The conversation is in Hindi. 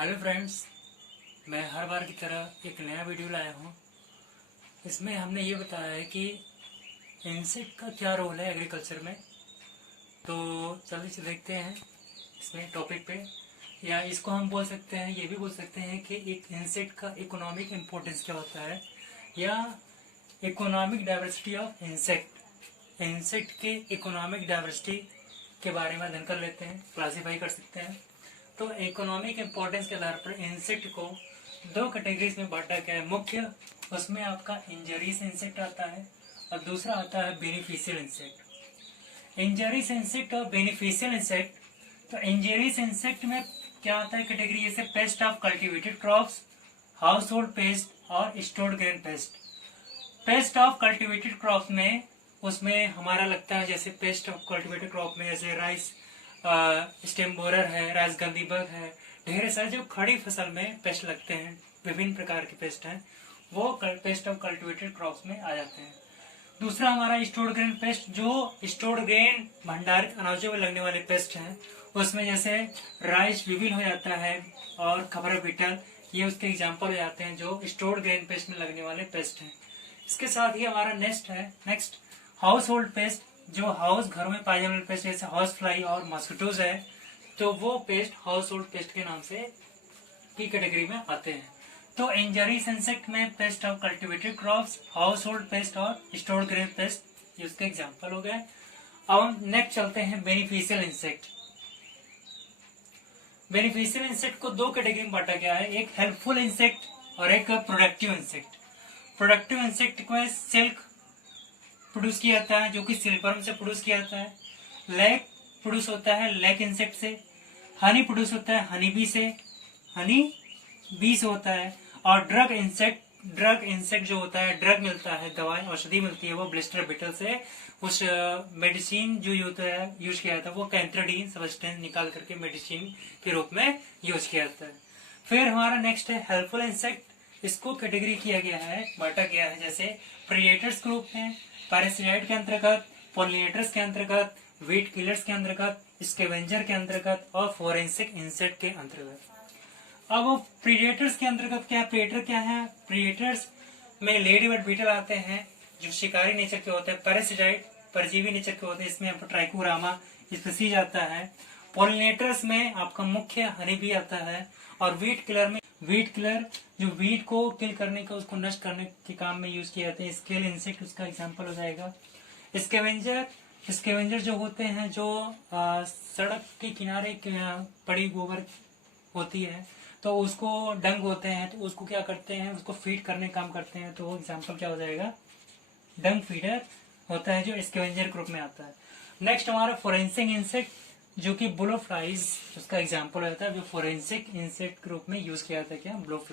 हेलो फ्रेंड्स, मैं हर बार की तरह एक नया वीडियो लाया हूँ। इसमें हमने ये बताया है कि इंसेक्ट का क्या रोल है एग्रीकल्चर में। तो जल्दी से देखते हैं इसमें टॉपिक पे। या इसको हम बोल सकते हैं, ये भी बोल सकते हैं कि एक इंसेक्ट का इकोनॉमिक इम्पोर्टेंस क्या होता है, या economic diversity of insect. Insect के इकोनॉमिक डाइवर्सिटी के बारे में अध्ययन कर लेते हैं, क्लासीफाई कर सकते हैं। तो इकोनॉमिक इम्पोर्टेंस के आधार पर इंसेक्ट को दो कैटेगरीज में बांटा गया है मुख्य। उसमें आपका इंजरीज इंसेक्ट आता है और दूसरा आता है बेनिफिशियल इंसेक्ट। इंजरीज इंसेक्ट और बेनिफिशियल इंसेक्ट। तो इंजरीज इंसेक्ट में क्या आता है कैटेगरी, जैसे pest of cultivated crops, household pest और stored grain pest. Pest of cultivated crop में उसमें हमारा लगता है, जैसे पेस्ट ऑफ कल्टीवेटेड क्रॉप में जैसे राइस स्टेम बोरर है, राइस गंदीबग है, ढेर सारे जो खड़ी फसल में पेस्ट लगते हैं, विभिन्न प्रकार के पेस्ट हैं, वो पेस्ट ऑफ कल्टीवेटेड क्रॉप्स में आ जाते हैं। दूसरा हमारा स्टोर्ड ग्रेन पेस्ट, जो स्टोर्ड ग्रेन भंडारित अनाजों में लगने वाले पेस्ट हैं, उसमें जैसे राइस विविल हो जाता है और खबर बीटल, ये उसके एग्जाम्पल हो जाते हैं जो स्टोर्ड ग्रेन पेस्ट में लगने वाले पेस्ट हैं। इसके साथ ही हमारा नेक्स्ट हाउस होल्ड पेस्ट, जो हाउस घरों में पाए जाने वाले पेस्ट जैसे हाउस फ्लाई और मॉस्किटोज है, तो वो पेस्ट हाउस होल्ड पेस्ट के नाम से की कैटेगरी में आते हैं। तो इंजरीज इंसेक्ट में paste of cultivated crops, household pest और स्टोर्ड ग्रेन पेस्ट, ये उसके एग्जाम्पल हो गए। अब हम नेक्स्ट चलते हैं बेनिफिशियल इंसेक्ट। बेनिफिशियल इंसेक्ट को दो कैटेगरी में बांटा गया है, एक हेल्पफुल इंसेक्ट और एक प्रोडक्टिव इंसेक्ट। प्रोडक्टिव इंसेक्ट को सिल्क प्रोड्यूस किया जाता है, जो कि सिल्कवर्म से प्रोड्यूस किया जाता है। लैक प्रोड्यूस होता है लैक इंसेक्ट से। हनी प्रोड्यूस होता है हनी बी से, हनी बी से होता है। और ड्रग इंसेक्ट जो होता है, ड्रग मिलता है, दवाई औषधि मिलती है, वो ब्लिस्टर बिटल से। उस मेडिसिन जो होता है यूज किया जाता है, वो कैंथ्रेडीन सब्सटेंस निकाल करके मेडिसिन के रूप में यूज किया जाता है। फिर हमारा नेक्स्ट है हेल्पफुल इंसेक्ट। इसको कैटेगरी किया गया है, बांटा गया है, जैसे प्रीडेटर्स ग्रुप में, पैरासाइट के अंतर्गत, पॉलिनेटर्स के अंतर्गत, वीट किलर्स के अंतर्गत, स्कैवेंजर के अंतर्गत और फोरेंसिक इंसेक्ट के अंतर्गत। अब प्रीडेटर्स के अंतर्गत क्या, प्रीडेटर क्या है? प्रीडेटर्स में लेडी बर्ड बीटल आते हैं जो शिकारी नेचर के होते हैं। पैरासाइट परजीवी नेचर के होते हैं, इसमें आपको ट्राइकोग्रामा स्पीसीज आता है। पॉलिनेटर्स में आपका मुख्य हनी बी आता है। और वीट किलर जो वीट को किल करने का, उसको नष्ट करने के काम में यूज किए जाते हैं। स्केल इंसेक्ट उसका एग्जाम्पल हो जाएगा। स्कैवेंजर जो होते हैं, जो सड़क के किनारे पड़ी गोबर होती है, तो उसको डंग होते हैं, तो उसको क्या करते हैं, उसको फीड करने का काम करते हैं, तो वो एग्जाम्पल क्या हो जाएगा, डंग फीडर होता है, जो स्कैवेंजर ग्रुप में आता है। नेक्स्ट हमारा फोरेंसिक इंसेक्ट, जो कि ब्लोफ्लाइज उसका एग्जाम्पल होता है, जो फोरेंसिक इंसेक्ट ग्रुप में यूज किया जाता है। क्या ब्लोफ्लाई।